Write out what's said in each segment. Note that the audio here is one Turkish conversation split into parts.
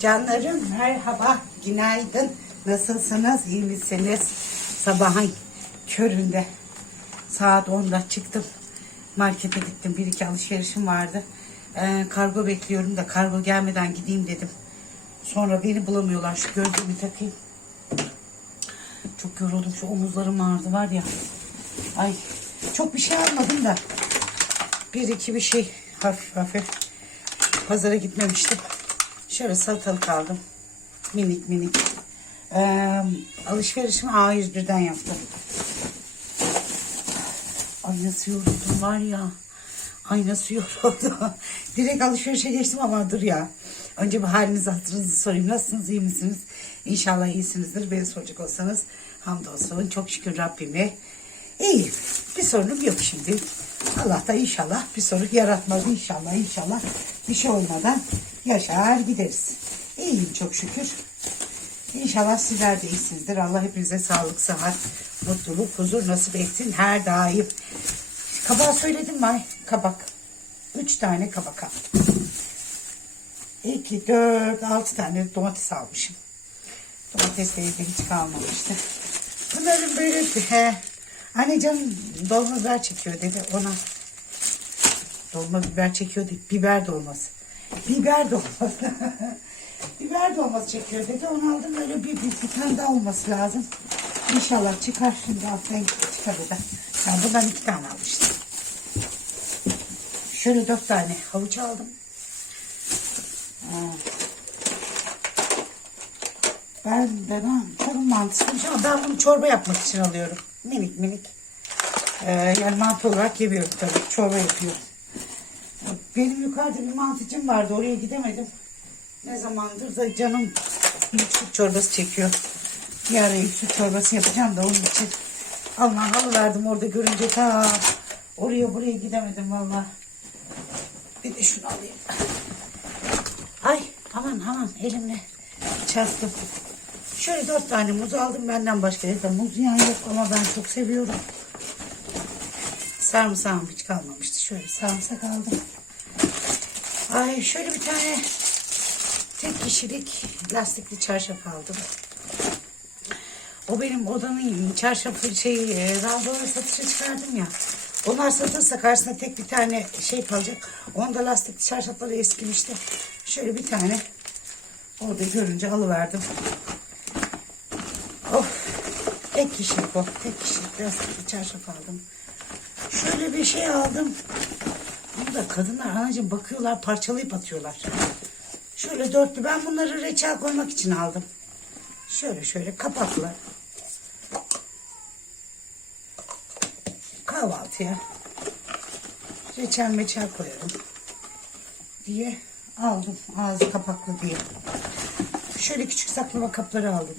Canlarım merhaba, günaydın. Nasılsınız, iyi misiniz? Sabahın köründe saat 10'da çıktım. Markete gittim, bir iki alışverişim vardı. Ee, kargo bekliyorum da kargo gelmeden gideyim dedim. Sonra beni bulamıyorlar, şu gözlüğümü takayım. Çok yoruldum, şu omuzlarım ağrıdı var ya. Ay, çok bir şey almadım da. Bir iki bir şey hafif hafif. Pazara gitmemiştim. Şöyle salatalık aldım. Minik minik. Ee, alışverişimi A101'den yaptım. Ay nasıl yoruldum var ya. Ay nasıl yoruldum. Direkt alışverişe geçtim ama dur ya. Önce bir halinizi hatırınızı sorayım. Nasılsınız iyi misiniz? İnşallah iyisinizdir. Beni soracak olsanız hamdolsun. Çok şükür Rabbime. İyiyim. Bir sorunum yok şimdi. Allah da inşallah bir sorun yaratmaz. İnşallah inşallah bir şey olmadan yaşar gideriz. İyiyim çok şükür. İnşallah sizler de iyisinizdir. Allah hepinize sağlık, sıhhat, mutluluk, huzur nasip etsin her daim. Kabağı söyledim mi? Kabak. Üç tane kabak aldım. İki, dört, altı tane domates almışım. Domates de hiç kalmamıştı. Bunların böyle he, anne canım dolma biber çekiyor dedi ona. Dolma biber çekiyor dedi. Biber dolması. Biber dolması. biber dolması çekiyor dedi. Onu aldım böyle bir, bir, bir tane daha olması lazım. İnşallah çıkar şimdi haftaya çıkar da. Yani bundan iki tane almıştım. Şöyle dört tane havuç aldım. Ben ben çorum mantısıymış ama ben bunu çorba yapmak için alıyorum. Minik minik. Ee, yani mantı olarak yemiyorum tabii. Çorba yapıyorum. Benim yukarıda bir mantıcım vardı. Oraya gidemedim. Ne zamandır da canım yüksek çorbası çekiyor. Bir ara çorbası yapacağım da onun için Allah'ın alıverdim orada görünce ta oraya buraya gidemedim vallahi. Bir de şunu alayım. Ay aman aman elimle çarptım. Şöyle dört tane muz aldım benden başka evde muz yiyen yok ama ben çok seviyorum. Sarımsağım hiç kalmamıştı. Şöyle sarımsak aldım. Ay şöyle bir tane tek kişilik lastikli çarşaf aldım. O benim odanın çarşafı şey e, randevu satışa çıkardım ya. Onlar satılsa karşısında tek bir tane şey kalacak. Onda lastikli çarşafları eskimişti. Şöyle bir tane orada görünce alıverdim. Tek kişilik o. Tek kişilik lastikli çarşaf aldım. Şöyle bir şey aldım. Bunu da kadınlar anacığım bakıyorlar parçalayıp atıyorlar. Şöyle dörtlü. Ben bunları reçel koymak için aldım. Şöyle şöyle kapaklı. Kahvaltıya. Reçel meçel koyarım. Diye aldım. Ağzı kapaklı diye. Şöyle küçük saklama kapları aldım.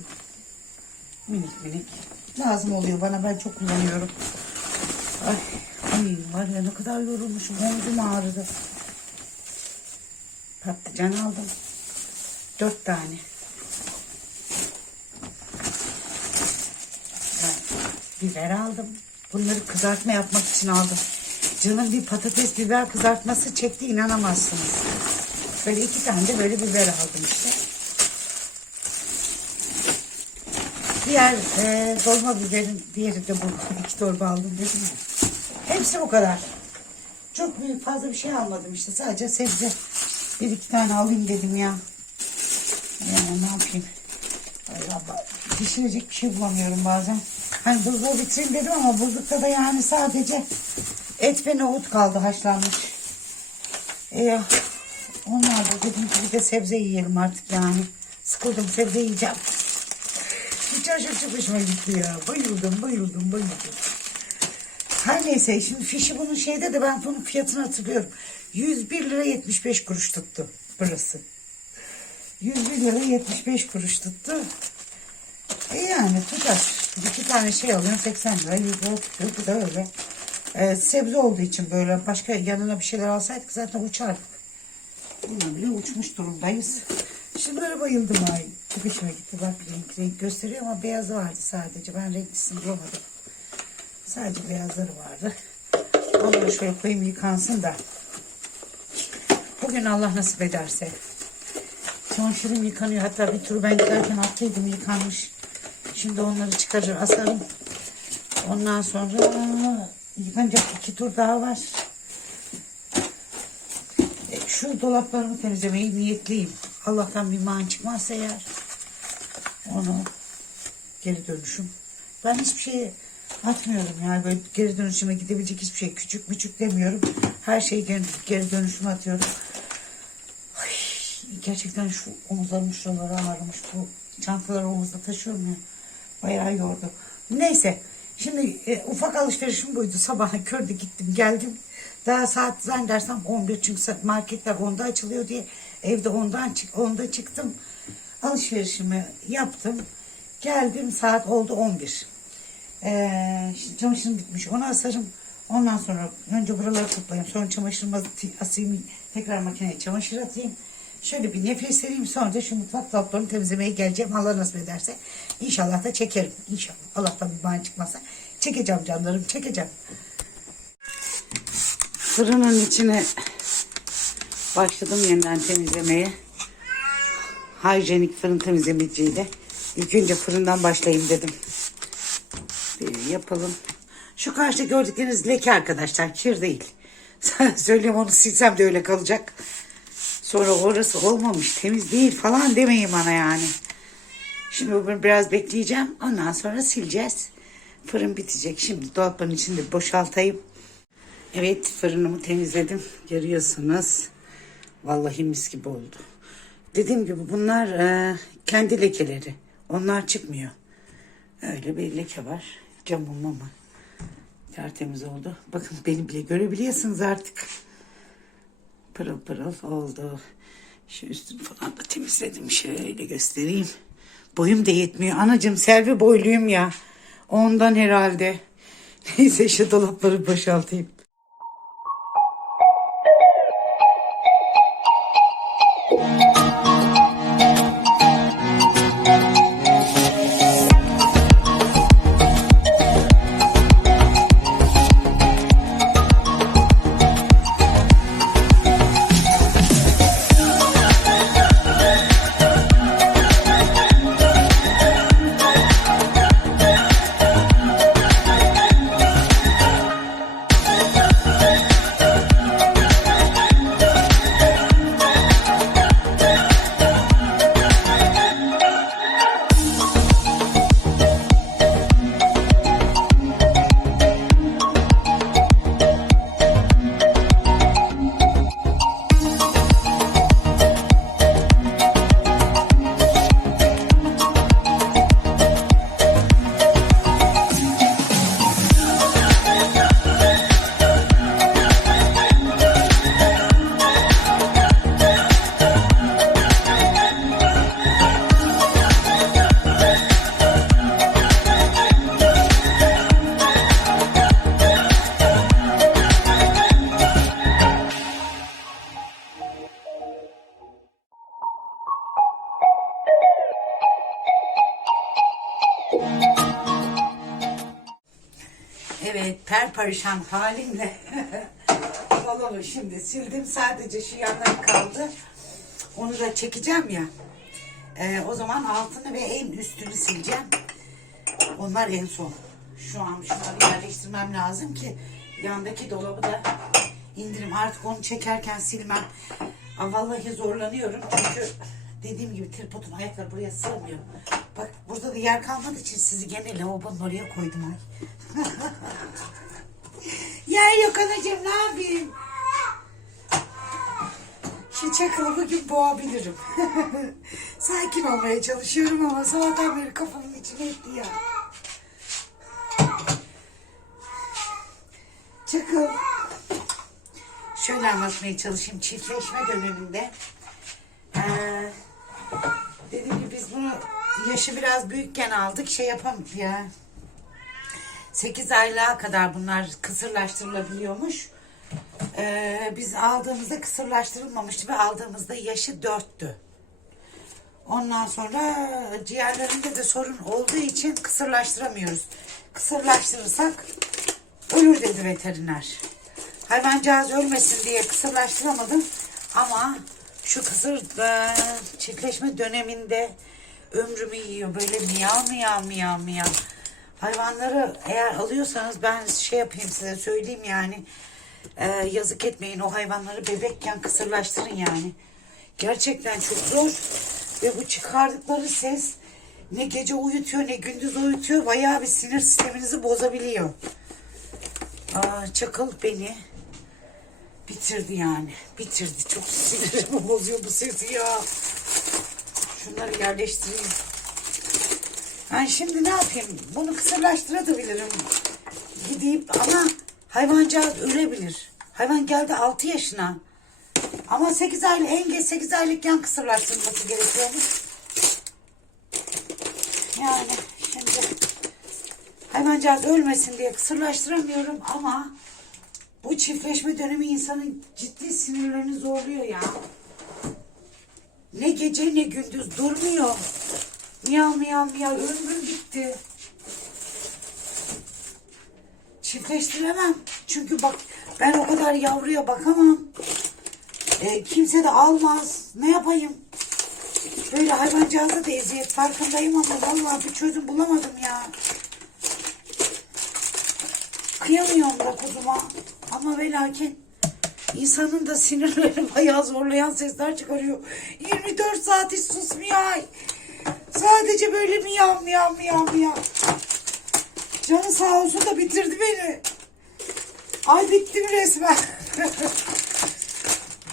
Minik minik. Lazım oluyor bana. Ben çok kullanıyorum. Ay, ay var ya ne kadar yorulmuşum. Omzum ağrıdı. Patlıcan aldım. Dört tane. Biber aldım. Bunları kızartma yapmak için aldım. Canım bir patates biber kızartması çekti inanamazsınız. Böyle iki tane de böyle biber aldım işte. Diğer e, dolma biberin diğeri de bu. İki torba aldım dedim ya. Hepsi bu kadar. Çok büyük fazla bir şey almadım işte. Sadece sebze. Bir iki tane alayım dedim ya. Yani ne yapayım. Ay Allah. Pişirecek bir şey bulamıyorum bazen. Hani buzluğu bitireyim dedim ama buzlukta da yani sadece et ve nohut kaldı haşlanmış. E, onlar da dedim ki bir de sebze yiyelim artık yani. Sıkıldım sebze yiyeceğim. Bu çarşaf çok hoşuma gitti ya. Bayıldım, bayıldım, bayıldım. Her neyse şimdi fişi bunun şeyde de ben bunun fiyatını hatırlıyorum. 101 lira 75 kuruş tuttu burası. 101 lira 75 kuruş tuttu. E yani tutar. İki tane şey alıyorum 80 lira 100 lira tutuyor. Bu da öyle. E, sebze olduğu için böyle başka yanına bir şeyler alsaydık zaten uçardık. Buna bile uçmuş durumdayız. Şunlara bayıldım ay. Çok hoşuma gitti. Bak renk renk gösteriyor ama beyazı vardı sadece. Ben renklisini bulamadım. Sadece beyazları vardı. Onları şöyle koyayım yıkansın da. Bugün Allah nasip ederse Çamaşırım yıkanıyor. Hatta bir tur ben giderken attıydım yıkanmış. Şimdi onları çıkarır asarım. Ondan sonra yıkanacak iki tur daha var. E, Şu dolaplarımı temizlemeyi niyetliyim. Allah'tan bir man çıkmazsa eğer onu geri dönüşüm. Ben hiçbir şey atmıyorum yani böyle geri dönüşüme gidebilecek hiçbir şey küçük küçük demiyorum. Her şeyi geri, geri dönüşüme atıyorum. Ay, gerçekten şu omuzlarım şuraları ağrımış. Bu çantaları omuzda taşıyorum ya. Bayağı yordu. Neyse. Şimdi e, ufak alışverişim buydu. Sabah körde gittim geldim. Daha saat zannedersem 11 çünkü marketler 10'da açılıyor diye evde 10'dan çık 10'da çıktım. Alışverişimi yaptım. Geldim saat oldu 11. Ee, çamaşırım bitmiş. Onu asarım. Ondan sonra önce buraları toplayayım. Sonra çamaşırımı asayım. Tekrar makineye çamaşır atayım. Şöyle bir nefes vereyim. Sonra da şu mutfak dolaplarını temizlemeye geleceğim. Allah nasip ederse. İnşallah da çekerim. İnşallah. Allah'tan bir bahane çıkmazsa. Çekeceğim canlarım. Çekeceğim. Fırının içine başladım yeniden temizlemeye. Hijyenik fırın temizlemeciyle. İlk önce fırından başlayayım dedim. Bir yapalım. Şu karşıda gördükleriniz leke arkadaşlar. Kir değil. Söyleyeyim onu silsem de öyle kalacak. Sonra orası olmamış temiz değil falan demeyin bana yani. Şimdi bunu biraz bekleyeceğim. Ondan sonra sileceğiz. Fırın bitecek. Şimdi dolapların içinde boşaltayım. Evet fırınımı temizledim. Görüyorsunuz. Vallahi mis gibi oldu. Dediğim gibi bunlar e, kendi lekeleri. Onlar çıkmıyor. Öyle bir leke var. Camım ama tertemiz oldu. Bakın beni bile görebiliyorsunuz artık. Pırıl pırıl oldu. Şu üstünü falan da temizledim. Şöyle göstereyim. Boyum da yetmiyor. Anacığım servi boyluyum ya. Ondan herhalde. Neyse şu dolapları boşaltayım. Evet, perperişan halimle dolabı şimdi sildim. Sadece şu yanları kaldı. Onu da çekeceğim ya. Ee, o zaman altını ve en üstünü sileceğim. Onlar en son. Şu an şunları yerleştirmem lazım ki yandaki dolabı da indirim. Artık onu çekerken silmem. Vallahi zorlanıyorum çünkü dediğim gibi tripodun ayakları buraya sığmıyor. Burada da yer kalmadığı için sizi gene lavabonun oraya koydum ay. Yer yok anacığım ne yapayım? Şu çakalı bugün boğabilirim. Sakin olmaya çalışıyorum ama sabahtan beri kafamın içine etti ya. Çakıl. Şöyle anlatmaya çalışayım. Çiftleşme döneminde. Ee, dediğim gibi biz bunu yaşı biraz büyükken aldık. Şey yapamadık ya. 8 aylığa kadar bunlar kısırlaştırılabiliyormuş. Ee, biz aldığımızda kısırlaştırılmamıştı ve aldığımızda yaşı 4'tü. Ondan sonra ciğerlerinde de sorun olduğu için kısırlaştıramıyoruz. Kısırlaştırırsak ölür dedi veteriner. Hayvancağız ölmesin diye kısırlaştıramadım ama Şu kısır e, çiftleşme döneminde ömrümü yiyor. Böyle miyav miyav miyav miyav. Hayvanları eğer alıyorsanız ben şey yapayım size söyleyeyim yani. E, yazık etmeyin o hayvanları bebekken kısırlaştırın yani. Gerçekten çok zor. Ve bu çıkardıkları ses ne gece uyutuyor ne gündüz uyutuyor. Bayağı bir sinir sisteminizi bozabiliyor. Aa, çakıl beni bitirdi yani. Bitirdi. Çok sinirimi bozuyor bu sesi ya. Şunları yerleştireyim. Ben şimdi ne yapayım? Bunu kısırlaştırabilirim. Gidip ama hayvancağız ölebilir. Hayvan geldi 6 yaşına. Ama 8 aylık en geç 8 aylıkken kısırlaştırılması gerekiyormuş. Yani şimdi hayvancağız ölmesin diye kısırlaştıramıyorum ama bu çiftleşme dönemi insanın ciddi sinirlerini zorluyor ya. Ne gece ne gündüz durmuyor. Miyav miyav miyav ömrüm bitti. Çiftleştiremem. Çünkü bak ben o kadar yavruya bakamam. E, kimse de almaz. Ne yapayım? Böyle hayvancağıza da eziyet farkındayım ama vallahi bir çözüm bulamadım ya. Kıyamıyorum da kuzuma. Ama ve lakin insanın da sinirlerini bayağı zorlayan sesler çıkarıyor. 24 saat hiç susmuyor. ay. Sadece böyle miyav miyav miyav miyav. Canı sağ olsun da bitirdi beni. Ay bittim resmen.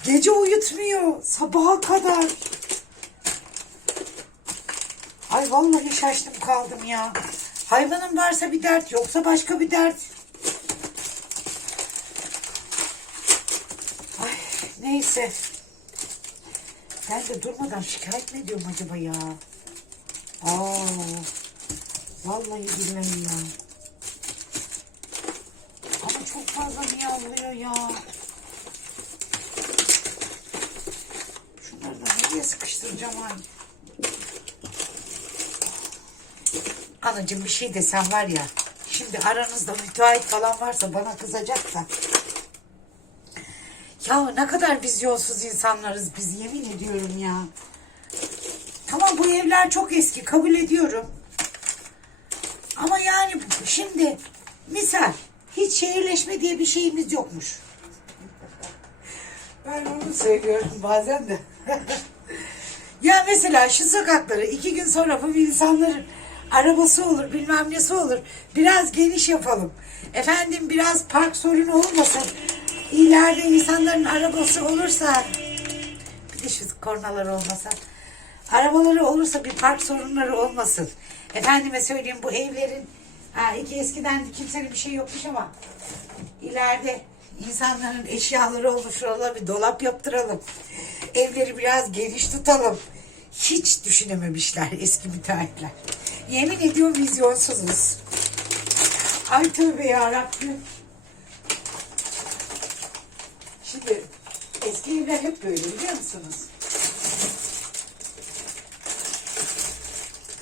Gece uyutmuyor. Sabaha kadar. Ay vallahi şaştım kaldım ya. Hayvanın varsa bir dert yoksa başka bir dert. Ay neyse. Ben de durmadan şikayet mi ediyorum acaba ya? Aa, vallahi billahi ya. Ama çok fazla miyavlıyor ya. Şunları da nereye sıkıştıracağım ay? Anacığım bir şey desem var ya. Şimdi aranızda müteahhit falan varsa bana kızacak da. Ya ne kadar vizyonsuz insanlarız biz yemin ediyorum ya. Tamam bu evler çok eski kabul ediyorum. Ama yani şimdi misal hiç şehirleşme diye bir şeyimiz yokmuş. Ben onu söylüyorum bazen de. ya mesela şu sokakları iki gün sonra bu insanların arabası olur bilmem nesi olur. Biraz geniş yapalım. Efendim biraz park sorunu olmasın. İleride insanların arabası olursa bir de şu kornalar olmasa. Arabaları olursa bir park sorunları olmasın. Efendime söyleyeyim bu evlerin ha, iki eskiden kimsenin bir şey yokmuş ama ileride insanların eşyaları olur. Şuralara bir dolap yaptıralım. Evleri biraz geniş tutalım. Hiç düşünememişler eski müteahhitler. Yemin ediyorum vizyonsuzuz. Ay tövbe yarabbim. Şimdi eski evler hep böyle biliyor musunuz?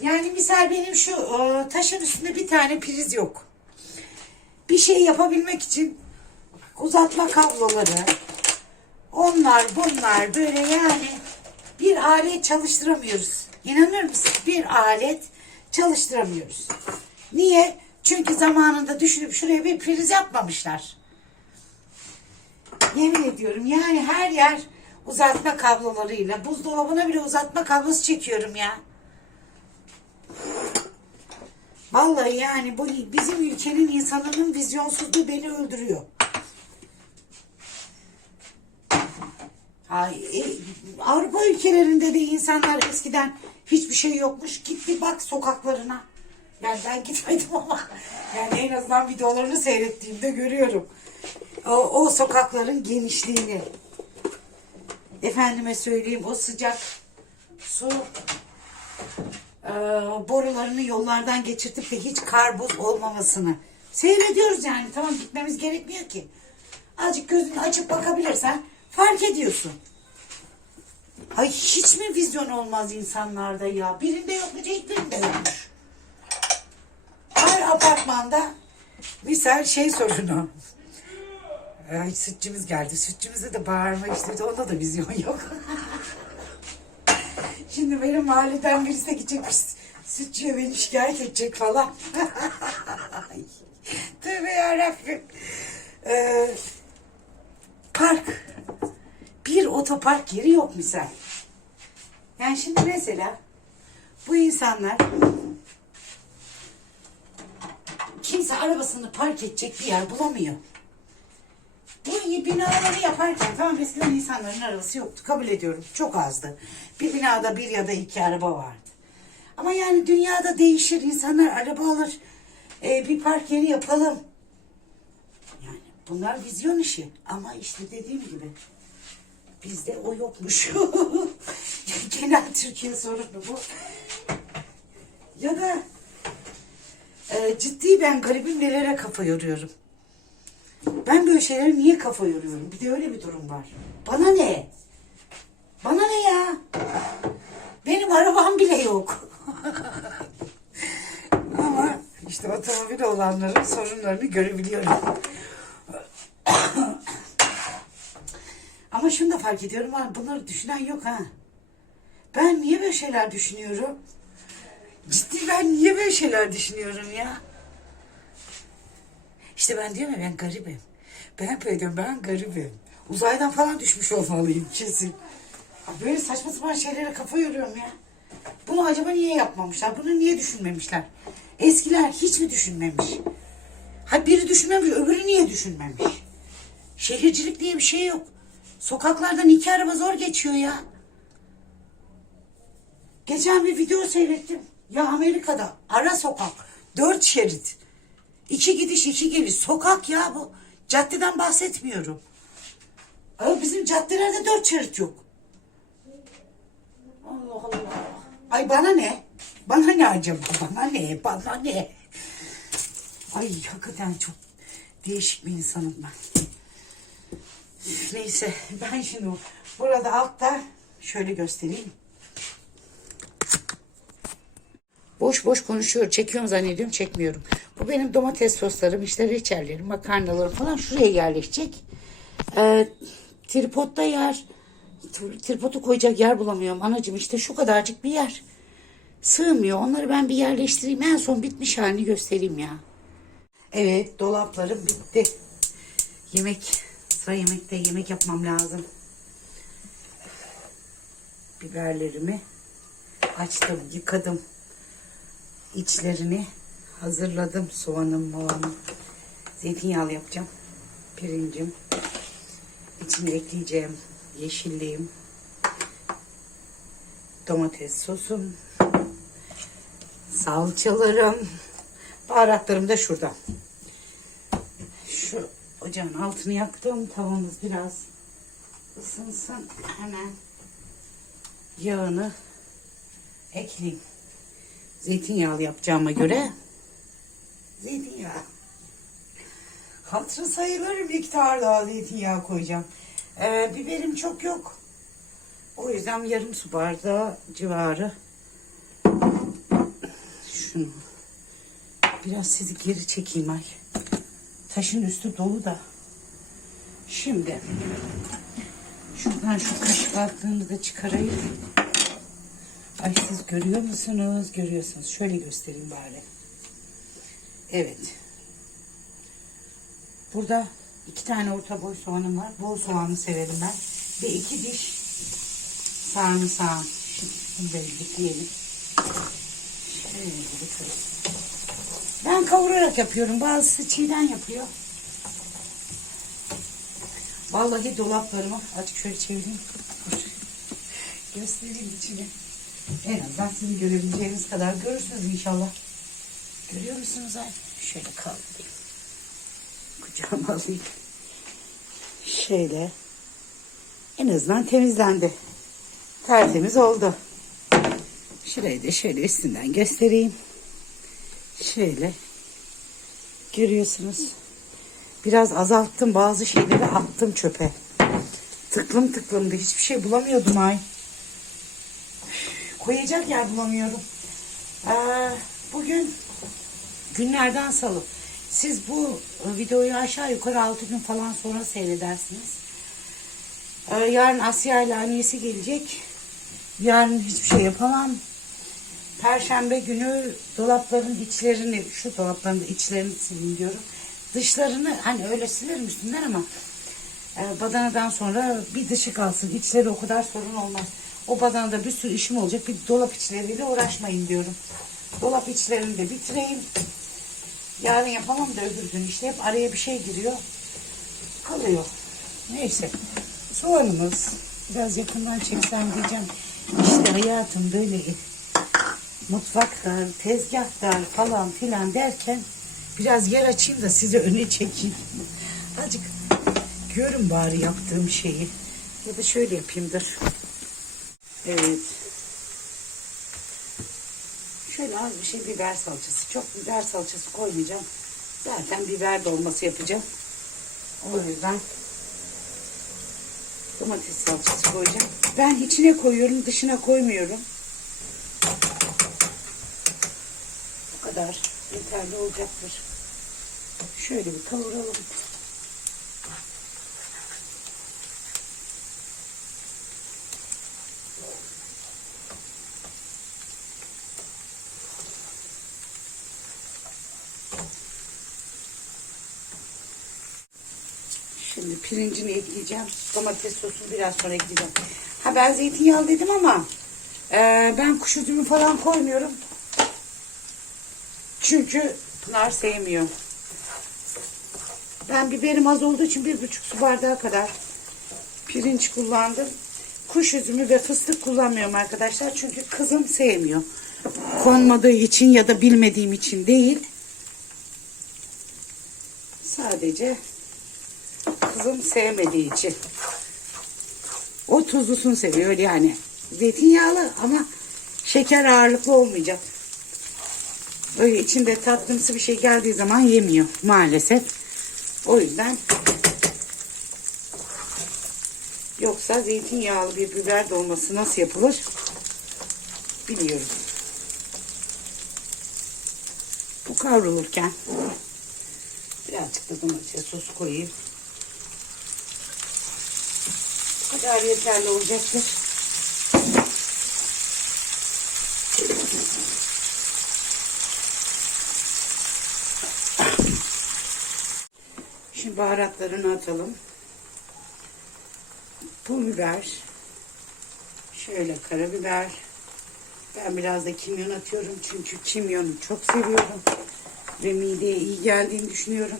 Yani misal benim şu e, taşın üstünde bir tane priz yok. Bir şey yapabilmek için uzatma kabloları, onlar bunlar böyle yani bir alet çalıştıramıyoruz. İnanır mısın? Bir alet çalıştıramıyoruz. Niye? Çünkü zamanında düşünüp şuraya bir priz yapmamışlar. Yemin ediyorum yani her yer uzatma kablolarıyla. Buzdolabına bile uzatma kablosu çekiyorum ya. Vallahi yani bu bizim ülkenin insanının vizyonsuzluğu beni öldürüyor. Ay, e, Avrupa ülkelerinde de insanlar eskiden hiçbir şey yokmuş. Git bir bak sokaklarına. Yani ben gitmedim ama yani en azından videolarını seyrettiğimde görüyorum. O, o sokakların genişliğini. Efendime söyleyeyim o sıcak su e, borularını yollardan geçirtip de hiç kar buz olmamasını seyrediyoruz yani. Tamam gitmemiz gerekmiyor ki. Azıcık gözünü açıp bakabilirsen fark ediyorsun. Ay hiç mi vizyon olmaz insanlarda ya? Birinde yokmuş, hiçbirinde yokmuş. Her apartmanda misal şey sorunu. Ay sütçümüz geldi. Sütçümüze de bağırma işte. Onda da vizyon yok. Şimdi benim mahalleden birisi de gidecekmiş. Sütçüye beni şikayet edecek falan. Tövbe yarabbim. Ee, park. Bir otopark yeri yok misal. Yani şimdi mesela bu insanlar kimse arabasını park edecek bir yer bulamıyor. Bu binaları yaparken tamam eskiden insanların arabası yoktu kabul ediyorum çok azdı. Bir binada bir ya da iki araba vardı. Ama yani dünyada değişir insanlar araba alır e, bir park yeri yapalım. Yani bunlar vizyon işi ama işte dediğim gibi bizde o yokmuş. Genel Türkiye sorunu bu. Ya da e, ciddi ben garibim nelere kafa yoruyorum. Ben böyle şeylere niye kafa yoruyorum? Bir de öyle bir durum var. Bana ne? Bana ne ya? Benim arabam bile yok. Ama işte otomobil olanların sorunlarını görebiliyorum. Ama şunu da fark ediyorum ha, bunları düşünen yok ha. Ben niye böyle şeyler düşünüyorum? Ciddi ben niye böyle şeyler düşünüyorum ya? İşte ben diyorum ya ben garibim. Ben böyle ben garibim. Uzaydan falan düşmüş olmalıyım kesin. Böyle saçma sapan şeylere kafa yoruyorum ya. Bunu acaba niye yapmamışlar? Bunu niye düşünmemişler? Eskiler hiç mi düşünmemiş? Ha biri düşünmemiş, öbürü niye düşünmemiş? Şehircilik diye bir şey yok. Sokaklardan iki araba zor geçiyor ya. Geçen bir video seyrettim. Ya Amerika'da ara sokak, dört şerit. İki gidiş iki geliş. Sokak ya bu. Caddeden bahsetmiyorum. Ama bizim caddelerde dört şerit yok. Allah Allah. Ay bana ne? Bana ne acaba? Bana ne? Bana ne? Ay hakikaten çok değişik bir insanım ben. Neyse ben şimdi burada altta şöyle göstereyim. Boş boş konuşuyor. Çekiyorum zannediyorum. Çekmiyorum. Bu benim domates soslarım, işte reçellerim, makarnalarım falan şuraya yerleşecek. Ee, tripodda yer. Tripodu koyacak yer bulamıyorum. Anacığım işte şu kadarcık bir yer. Sığmıyor. Onları ben bir yerleştireyim. En son bitmiş halini göstereyim ya. Evet dolaplarım bitti. Yemek. Sıra yemekte yemek yapmam lazım. Biberlerimi açtım, yıkadım içlerini hazırladım. Soğanım, moğanım. Zeytinyağlı yapacağım. Pirincim. İçine ekleyeceğim yeşilliğim. Domates sosum. Salçalarım. Baharatlarım da şurada. Şu ocağın altını yaktım. Tavamız biraz ısınsın. Hemen yağını ekleyeyim. Zeytinyağlı yapacağıma göre zeytinyağı. Hatırı sayılır miktar daha zeytinyağı koyacağım. Ee, biberim çok yok. O yüzden yarım su bardağı civarı. Şunu biraz sizi geri çekeyim ay. Taşın üstü dolu da. Şimdi şuradan şu kaşık altlığını da çıkarayım. Ay siz görüyor musunuz? Görüyorsunuz. Şöyle göstereyim bari. Evet. Burada iki tane orta boy soğanım var. Bol soğanı severim ben. Ve iki diş sarımsağım. Şimdi böyle dikleyelim. Şöyle bakalım. Ben kavurarak yapıyorum. Bazısı çiğden yapıyor. Vallahi dolaplarımı açık şöyle çevireyim. Göstereyim içini. En azından sizin görebileceğiniz kadar görürsünüz inşallah. Görüyor musunuz ay? Şöyle kaldırayım. Kucağıma alayım. Şöyle. En azından temizlendi. Tertemiz oldu. Şurayı da şöyle üstünden göstereyim. Şöyle. Görüyorsunuz. Biraz azalttım. Bazı şeyleri attım çöpe. Tıklım tıklımdı. Hiçbir şey bulamıyordum ay koyacak yer bulamıyorum. Ee, bugün günlerden salı. Siz bu videoyu aşağı yukarı 6 gün falan sonra seyredersiniz. Ee, yarın Asya ile annesi gelecek. Yarın hiçbir şey yapamam. Perşembe günü dolapların içlerini, şu dolapların içlerini sileyim diyorum. Dışlarını hani öyle silerim üstünden ama e, badanadan sonra bir dışı kalsın. İçleri o kadar sorun olmaz. O badanada bir sürü işim olacak. Bir dolap içleriyle uğraşmayın diyorum. Dolap içlerini de bitireyim. Yarın yapamam da öbür gün işte hep araya bir şey giriyor. Kalıyor. Neyse. Soğanımız. Biraz yakından çeksem diyeceğim. İşte hayatım böyle mutfak dar, falan filan derken biraz yer açayım da size öne çekeyim. Azıcık görün bari yaptığım şeyi. Ya da şöyle yapayımdır. Evet. Şöyle az bir şey biber salçası. Çok biber salçası koymayacağım. Zaten biber dolması yapacağım. O yüzden domates salçası koyacağım. Ben içine koyuyorum, dışına koymuyorum. Bu kadar yeterli olacaktır. Şöyle bir kavuralım. Şimdi pirincini ekleyeceğim. Domates sosunu biraz sonra ekleyeceğim. Ha ben zeytinyağı dedim ama e, ben kuş üzümü falan koymuyorum. Çünkü Pınar sevmiyor. Ben biberim az olduğu için bir buçuk su bardağı kadar pirinç kullandım. Kuş üzümü ve fıstık kullanmıyorum arkadaşlar. Çünkü kızım sevmiyor. Konmadığı için ya da bilmediğim için değil. Sadece kızım sevmediği için. O tuzlusunu seviyor yani. Zeytinyağlı ama şeker ağırlıklı olmayacak. Böyle içinde tatlımsı bir şey geldiği zaman yemiyor maalesef. O yüzden yoksa zeytinyağlı bir biber dolması nasıl yapılır biliyorum. Bu kavrulurken birazcık da domates sosu koyayım. Bu kadar yeterli olacaktır. Şimdi baharatlarını atalım. Pul biber. Şöyle karabiber. Ben biraz da kimyon atıyorum. Çünkü kimyonu çok seviyorum. Ve mideye iyi geldiğini düşünüyorum.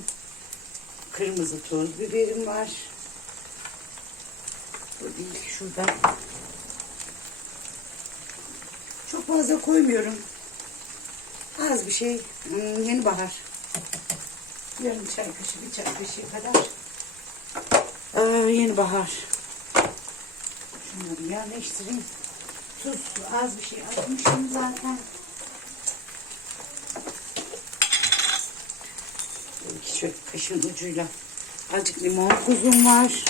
Kırmızı toz biberim var. Şurada. Çok fazla koymuyorum. Az bir şey. Hmm, yeni bahar. Yarım çay kaşığı, bir çay kaşığı kadar. Ee, yeni bahar. Şunları yerleştireyim. Tuz az bir şey atmışım zaten. Şöyle kaşığın ucuyla. Azıcık limon tuzum var.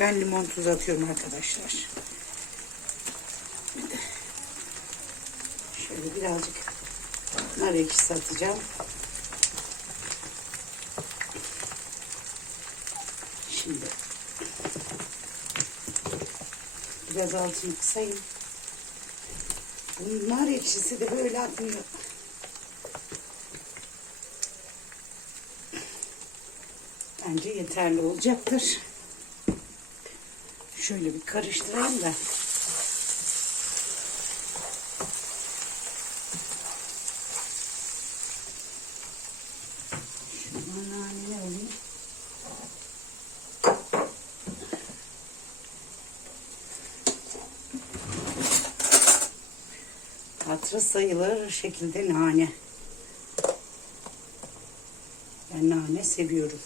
Ben limon tuz atıyorum arkadaşlar. Şöyle birazcık nar ekşisi atacağım. Şimdi biraz altını kısayım. Nar ekşisi de böyle atmıyor. Bence yeterli olacaktır. Şöyle bir karıştırayım da. Hatırı sayılır şekilde nane. Ben nane seviyorum.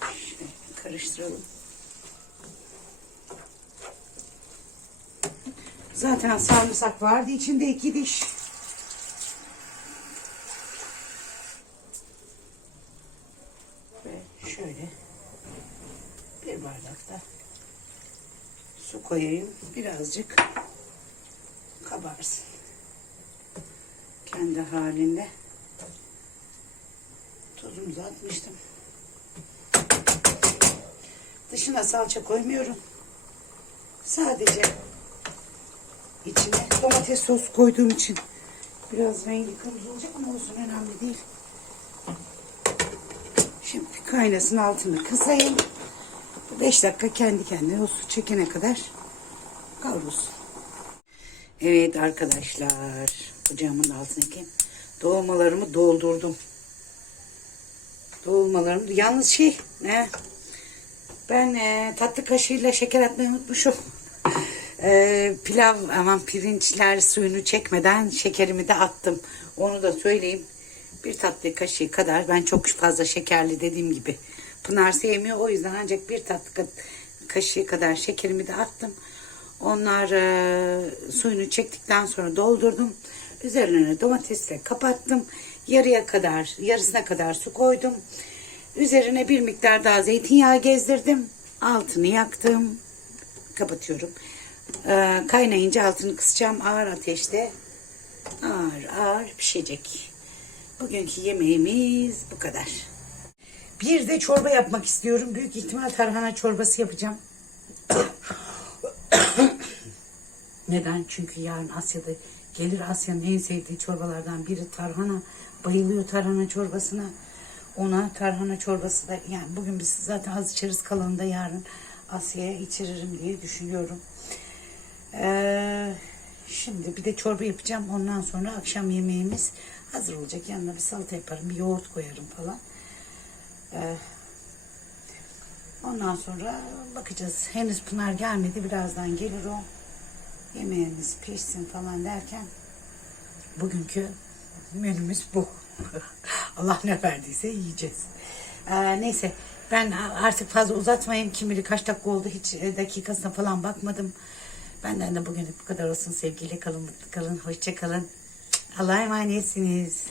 Şöyle karıştıralım. Zaten sarımsak vardı içinde iki diş. Ve şöyle bir bardak da Su koyayım. Birazcık kabarsın. Kendi halinde. Tuzumuzu atmıştım. Dışına salça koymuyorum. Sadece içine domates sos koyduğum için biraz rengi kırmızı olacak ama olsun önemli değil. Şimdi kaynasın altını kısayım. 5 dakika kendi kendine o su çekene kadar kavrulsun. Evet arkadaşlar ocağımın altındaki dolmalarımı doldurdum. Dolmalarım yalnız şey ne? Ben e, tatlı kaşığıyla şeker atmayı unutmuşum. E, pilav aman pirinçler suyunu çekmeden şekerimi de attım. Onu da söyleyeyim. Bir tatlı kaşığı kadar ben çok fazla şekerli dediğim gibi. Pınar sevmiyor o yüzden ancak bir tatlı ka- kaşığı kadar şekerimi de attım. Onlar e, suyunu çektikten sonra doldurdum. Üzerine domatesle kapattım. Yarıya kadar, yarısına kadar su koydum. Üzerine bir miktar daha zeytinyağı gezdirdim. Altını yaktım. Kapatıyorum. E, kaynayınca altını kısacağım ağır ateşte. Ağır ağır pişecek. Bugünkü yemeğimiz bu kadar. Bir de çorba yapmak istiyorum. Büyük ihtimal tarhana çorbası yapacağım. Neden? Çünkü yarın Asya'da gelir Asya'nın en sevdiği çorbalardan biri tarhana. Bayılıyor tarhana çorbasına. Ona tarhana çorbası da yani bugün biz zaten az içeriz kalanını da yarın Asya'ya içiririm diye düşünüyorum. Ee, şimdi bir de çorba yapacağım. Ondan sonra akşam yemeğimiz hazır olacak. Yanına bir salata yaparım, bir yoğurt koyarım falan. Ee, ondan sonra bakacağız. Henüz Pınar gelmedi. Birazdan gelir o. Yemeğimiz pişsin falan derken bugünkü menümüz bu. Allah ne verdiyse yiyeceğiz. Ee, neyse ben artık fazla uzatmayayım. Kim bilir kaç dakika oldu hiç e, dakikasına falan bakmadım. Benden de bugünlük bu kadar olsun. Sevgiyle kalın, mutlu kalın, hoşça kalın. Allah'a emanetsiniz.